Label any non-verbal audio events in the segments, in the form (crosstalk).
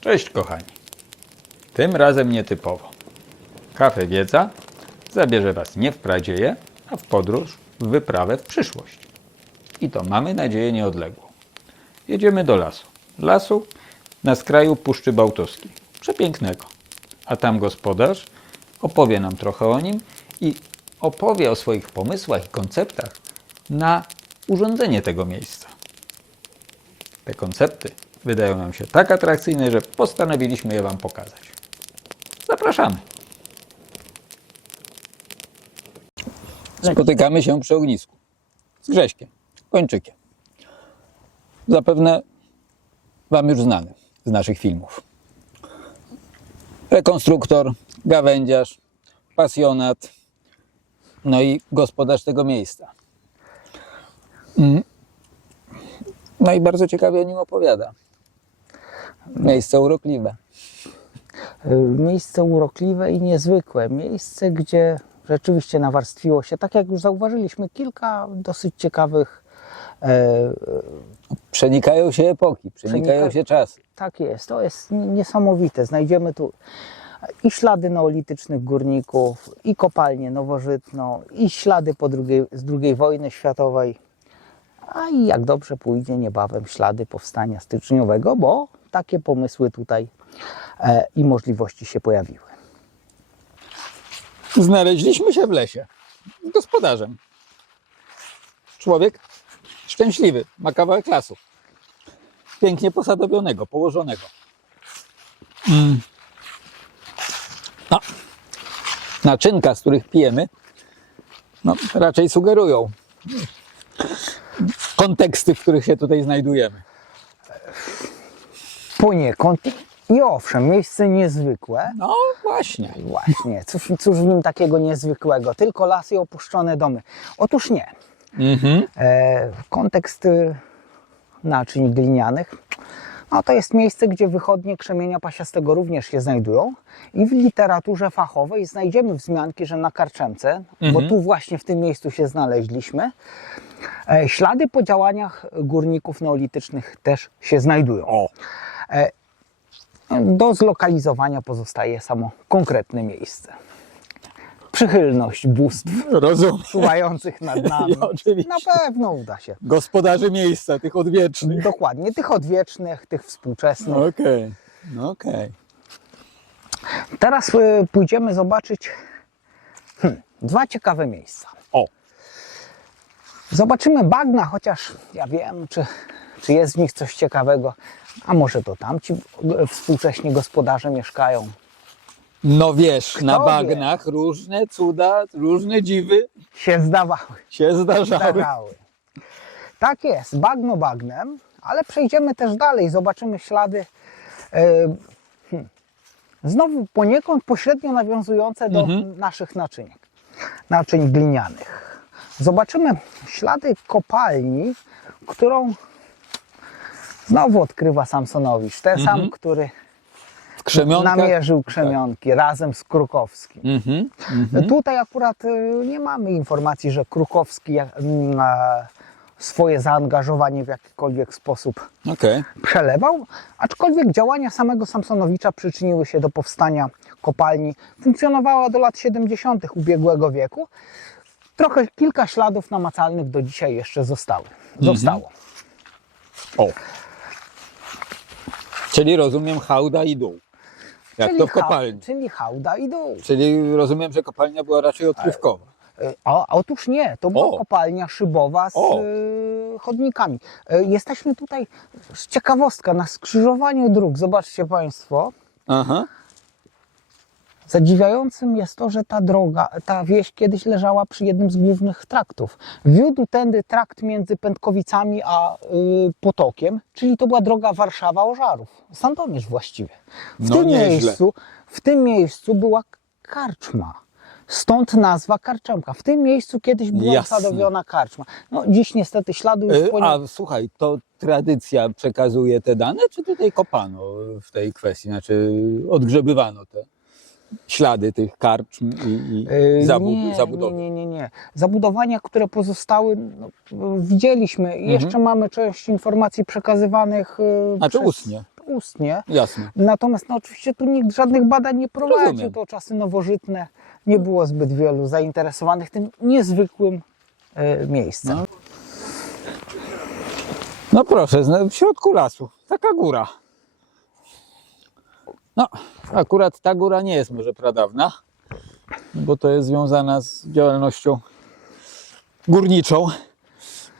Cześć kochani. Tym razem nietypowo. Kafe Wiedza zabierze Was nie w pradzieję, a w podróż, w wyprawę w przyszłość. I to mamy nadzieję nieodległą. Jedziemy do lasu. Lasu na skraju Puszczy Bałtoskiej. Przepięknego. A tam gospodarz opowie nam trochę o nim i opowie o swoich pomysłach i konceptach na urządzenie tego miejsca. Te koncepty wydają nam się tak atrakcyjne, że postanowiliśmy je Wam pokazać. Zapraszamy. Spotykamy się przy ognisku z Grześkiem, Kończykiem. Zapewne Wam już znany z naszych filmów. Rekonstruktor, gawędziarz, pasjonat, no i gospodarz tego miejsca. Mm. No i bardzo ciekawie o nim opowiada. Miejsce urokliwe. Y, Miejsce urokliwe i niezwykłe. Miejsce, gdzie rzeczywiście nawarstwiło się, tak jak już zauważyliśmy, kilka dosyć ciekawych. E, Przenikają się epoki, przenikają Przenika- się czasy. tak jest, to jest ni- niesamowite. Znajdziemy tu i ślady neolitycznych górników, i kopalnię nowożytną, i ślady po drugiej, z II wojny światowej. A i jak dobrze pójdzie, niebawem ślady powstania styczniowego, bo takie pomysły tutaj e, i możliwości się pojawiły. Znaleźliśmy się w lesie gospodarzem. Człowiek szczęśliwy, ma kawałek lasu. Pięknie posadowionego, położonego. Mm. A naczynka, z których pijemy, no, raczej sugerują konteksty, w których się tutaj znajdujemy. Poniekąd i owszem, miejsce niezwykłe. No właśnie. Właśnie, cóż, cóż w nim takiego niezwykłego? Tylko las i opuszczone domy. Otóż nie. Mhm. E, kontekst y, naczyń glinianych. No to jest miejsce, gdzie wychodnie krzemienia pasiastego również się znajdują. I w literaturze fachowej znajdziemy wzmianki, że na Karczemce, bo tu właśnie w tym miejscu się znaleźliśmy, e, ślady po działaniach górników neolitycznych też się znajdują. O, Do zlokalizowania pozostaje samo konkretne miejsce. Przychylność bóstw rozumiem. czuwających nad (laughs) nami. oczywiście. Na pewno uda się. Gospodarzy miejsca, tych odwiecznych. Dokładnie, tych odwiecznych, tych współczesnych. Okej, no okej. Teraz y, pójdziemy zobaczyć hmm, dwa ciekawe miejsca. O, Zobaczymy bagna, chociaż ja wiem, czy, czy jest w nich coś ciekawego. A może to tam ci y, współcześni gospodarze mieszkają. no wiesz, Kto na wie? bagnach różne cuda, różne dziwy Się zdawały. się zdarzały. zdarzały. Tak jest, bagno bagnem, ale przejdziemy też dalej, zobaczymy ślady e, hmm, znowu poniekąd pośrednio nawiązujące do naszych naczyniek, naczyń glinianych. Zobaczymy ślady kopalni, którą znowu odkrywa Samsonowicz, ten sam, który namierzył krzemionki razem z Krukowskim. Mhm. Tutaj akurat y, nie mamy informacji, że Krukowski jak- mm, swoje zaangażowanie w jakikolwiek sposób Okej. przelewał, aczkolwiek działania samego Samsonowicza przyczyniły się do powstania kopalni. Funkcjonowała do lat 70. ubiegłego wieku. Trochę kilka śladów namacalnych do dzisiaj jeszcze zostały. Zostało. O. Czyli rozumiem hałda i dół. Jak czyli, to w kopalni. czyli hałda i dół. Czyli rozumiem, że kopalnia była raczej odkrywkowa. Y, O, otóż nie, to była O. kopalnia szybowa z O. y, chodnikami. Y, Jesteśmy tutaj, z ciekawostka, na skrzyżowaniu dróg. Zobaczcie Państwo. Aha. Zadziwiającym jest to, że ta droga, ta wieś kiedyś leżała przy jednym z głównych traktów. Wiódł tędy trakt między Pętkowicami a y, Potokiem, czyli to była droga Warszawa-Ożarów. Sandomierz właściwie. W, No tym nieźle. miejscu, w tym miejscu była karczma. Stąd nazwa Karczemka. W tym miejscu kiedyś była Jasne. usadowiona karczma. No, dziś niestety śladu już Y, po A słuchaj, to tradycja przekazuje te dane, czy tutaj kopano w tej kwestii? Znaczy odgrzebywano te ślady tych karczm i, i Yy, zabud nie, zabudowy? Nie, nie, nie. Zabudowania, które pozostały, no, widzieliśmy. Jeszcze mamy część informacji przekazywanych yy, Znaczy przez, ustnie. ustnie. Jasne. Natomiast no, oczywiście tu nikt żadnych badań nie prowadził. Rozumiem. To czasy nowożytne. Nie było zbyt wielu zainteresowanych tym niezwykłym e, miejscem. No. No proszę, zna- w środku lasu, taka góra. No, akurat ta góra nie jest może pradawna, bo to jest związana z działalnością górniczą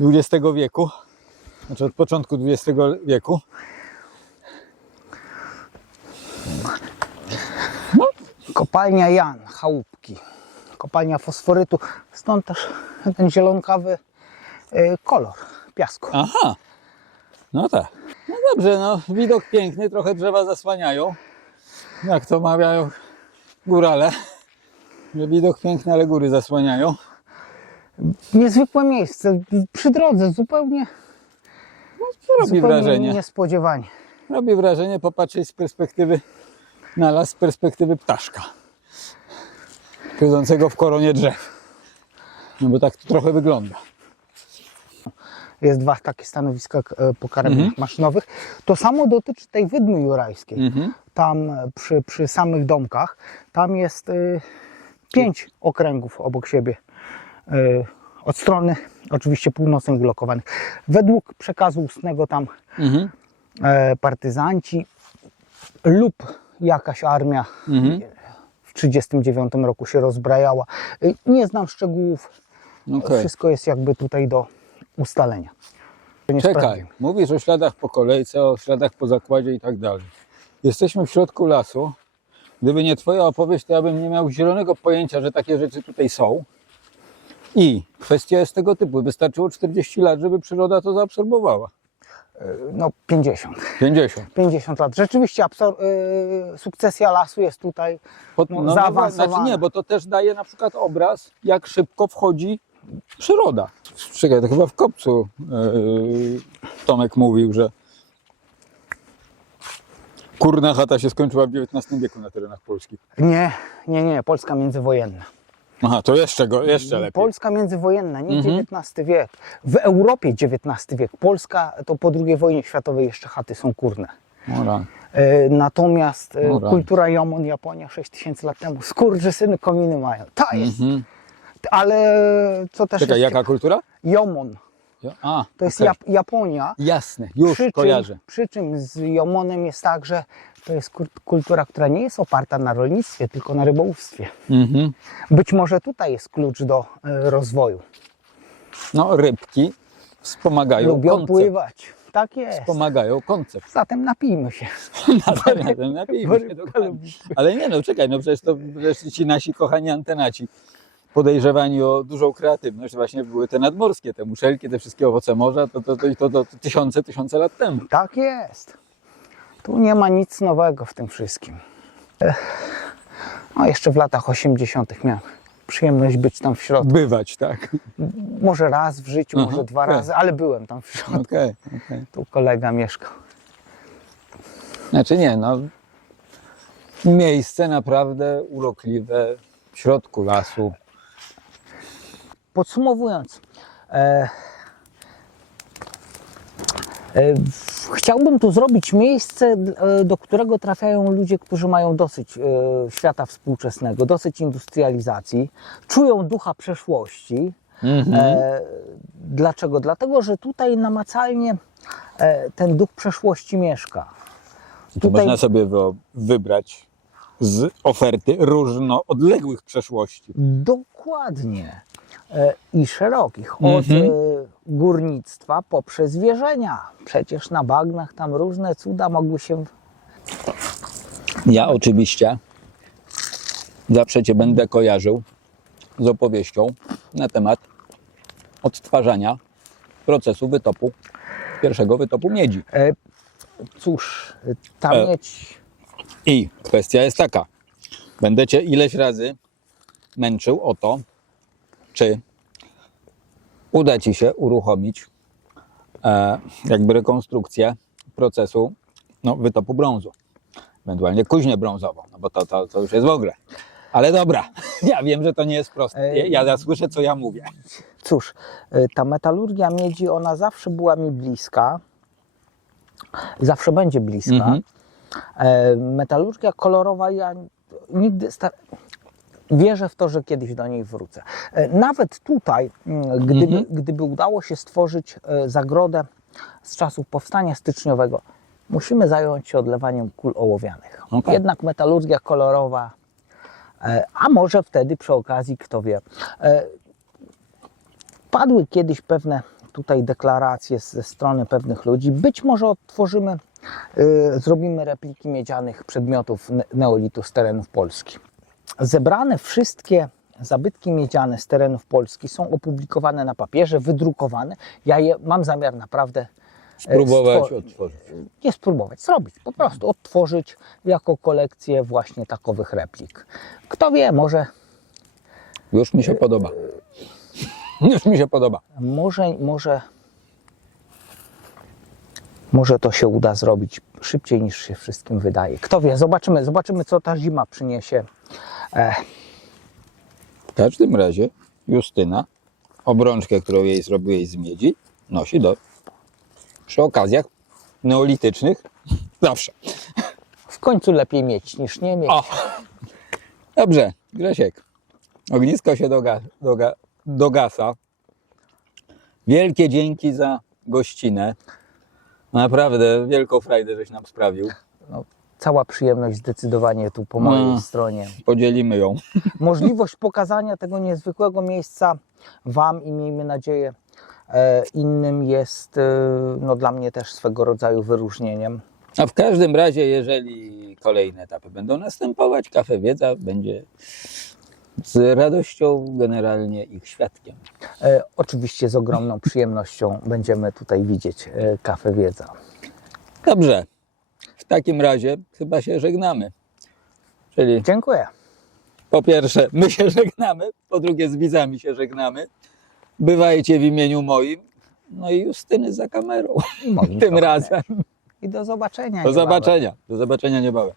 XX wieku, znaczy od początku XX wieku. Kopalnia Jan, chałupki. Kopalnia fosforytu. Stąd też ten zielonkawy e, kolor piasku. Aha, no tak. No dobrze, no widok piękny, trochę drzewa zasłaniają. Jak to mawiają górale, że widok piękny, ale góry zasłaniają. Niezwykłe miejsce. Przy drodze zupełnie, Robi zupełnie wrażenie. niespodziewanie. Robi wrażenie popatrzeć z perspektywy na las, z perspektywy ptaszka. Siedzącego w koronie drzew. No bo tak to trochę wygląda. Jest dwa takie stanowiska e, po karabinach maszynowych. To samo dotyczy tej wydmy jurajskiej. Mhm. Tam e, przy, przy samych domkach, tam jest e, pięć okręgów obok siebie. e, Od strony oczywiście północnej ulokowanych. Według przekazu ustnego tam Mhm. e, partyzanci lub jakaś armia Mhm. w 1939 roku się rozbrajała. Nie znam szczegółów. Okej. Wszystko jest jakby tutaj do ustalenia. Nie Czekaj, mówisz o śladach po kolejce, o śladach po zakładzie i tak dalej. Jesteśmy w środku lasu. Gdyby nie Twoja opowieść, to ja bym nie miał zielonego pojęcia, że takie rzeczy tutaj są. I kwestia jest tego typu. Wystarczyło 40 lat, żeby przyroda to zaabsorbowała. No 50. 50. 50 lat. Rzeczywiście absor- y, sukcesja lasu jest tutaj Pod, no, no, zaawansowana. znaczy nie, bo to też daje na przykład obraz, jak szybko wchodzi przyroda. Czekaj, to chyba w kopcu yy, Tomek mówił, że kurna chata się skończyła w XIX wieku na terenach Polski. Nie, nie, nie. Polska międzywojenna. Aha, to jeszcze, go, jeszcze lepiej. Polska międzywojenna, nie Mhm. XIX wiek. W Europie XIX wiek. Polska to po II wojnie światowej jeszcze chaty są kurne. Ora. E, Natomiast e, Dobra. kultura Jomon, Japonia 6000 lat temu, skurczysyny kominy mają. To jest. Mhm. Ale co też Czekaj, jest jaka kultura? Jomon. A, To jest okej. Jap- Japonia. Jasne, już przy czym, kojarzę. przy czym z Jomonem jest tak, że to jest kur- kultura, która nie jest oparta na rolnictwie, tylko na rybołówstwie. Mhm. Być może tutaj jest klucz do e, rozwoju. No, rybki wspomagają Lubią koncept. pływać. Tak jest. Wspomagają koncept. Zatem napijmy się. (laughs) Natomiast napijmy się dokładnie. Ale nie no, czekaj, no przecież to przecież ci nasi kochani antenaci podejrzewani o dużą kreatywność właśnie były te nadmorskie, te muszelki, te wszystkie owoce morza, to, to, to, to, to tysiące, tysiące lat temu. Tak jest. Tu nie ma nic nowego w tym wszystkim. No jeszcze w latach 80. miałem przyjemność być tam w środku. Bywać, tak? Może raz w życiu, Aha, może dwa okej. razy, ale byłem tam w środku. Okej, okej. Tu kolega mieszkał. Znaczy nie, no miejsce naprawdę urokliwe w środku lasu. Podsumowując, e, e, chciałbym tu zrobić miejsce, e, do którego trafiają ludzie, którzy mają dosyć e, świata współczesnego, dosyć industrializacji, czują ducha przeszłości. E, dlaczego? Dlatego, że tutaj namacalnie e, ten duch przeszłości mieszka. To Tutaj- można sobie wybrać z oferty różno odległych przeszłości. Dokładnie. E, I szerokich. Od Mhm. e, górnictwa poprzez wierzenia. Przecież na bagnach tam różne cuda mogły się. Ja oczywiście zawsze Cię będę kojarzył z opowieścią na temat odtwarzania procesu wytopu, pierwszego wytopu miedzi. E, cóż, ta E. miedź. I kwestia jest taka. Będę Cię ileś razy męczył o to, czy uda Ci się uruchomić e, jakby rekonstrukcję procesu no, wytopu brązu. Ewentualnie kuźnię brązową, no bo to, to, to już jest w ogóle. Ale dobra, (laughs) ja wiem, że to nie jest proste. Ja, ja słyszę, co ja mówię. Cóż, e, ta metalurgia miedzi, ona zawsze była mi bliska. Zawsze będzie bliska. Mhm. E, metalurgia kolorowa, ja nigdy sta- wierzę w to, że kiedyś do niej wrócę. E, nawet tutaj, mm, gdyby, Mhm. gdyby udało się stworzyć e, zagrodę z czasów powstania styczniowego, musimy zająć się odlewaniem kul ołowianych. Okej. Jednak metalurgia kolorowa, e, a może wtedy przy okazji, kto wie. Padły kiedyś pewne tutaj deklaracje ze strony pewnych ludzi. Być może odtworzymy, zrobimy repliki miedzianych przedmiotów ne- neolitu z terenów Polski. Zebrane wszystkie zabytki miedziane z terenów Polski są opublikowane na papierze, wydrukowane. Ja je mam zamiar naprawdę e, Spróbować odtworzyć. nie spróbować, zrobić, po prostu odtworzyć jako kolekcję właśnie takowych replik. Kto wie, może Już mi się podoba. Już mi się podoba. Może, może, może to się uda zrobić szybciej niż się wszystkim wydaje. Kto wie, zobaczymy, zobaczymy co ta zima przyniesie. W każdym razie Justyna obrączkę, którą jej zrobiłeś z miedzi, nosi do przy okazjach neolitycznych (laughs) zawsze. w końcu lepiej mieć niż nie mieć. O! Dobrze, Grzesiek. Ognisko się doga, doga, dogasa. Wielkie dzięki za gościnę. Naprawdę wielką frajdę żeś nam sprawił. No, cała przyjemność zdecydowanie tu po mojej Mm. stronie. Podzielimy ją. (laughs) Możliwość pokazania tego niezwykłego miejsca Wam i miejmy nadzieję e, innym jest e, no, dla mnie też swego rodzaju wyróżnieniem. A w każdym razie, jeżeli kolejne etapy będą następować, Kafe Wiedza będzie z radością generalnie ich świadkiem. E, oczywiście z ogromną przyjemnością będziemy tutaj widzieć e, kafę wiedza. Dobrze, w takim razie chyba się żegnamy. Czyli Dziękuję. po pierwsze, my się (laughs) żegnamy, po drugie, z widzami się żegnamy. Bywajcie w imieniu moim, no i Justyny za kamerą. Moim (laughs) Tym kochanym. razem. I do zobaczenia. Do niebawem. zobaczenia. Do zobaczenia niebawem.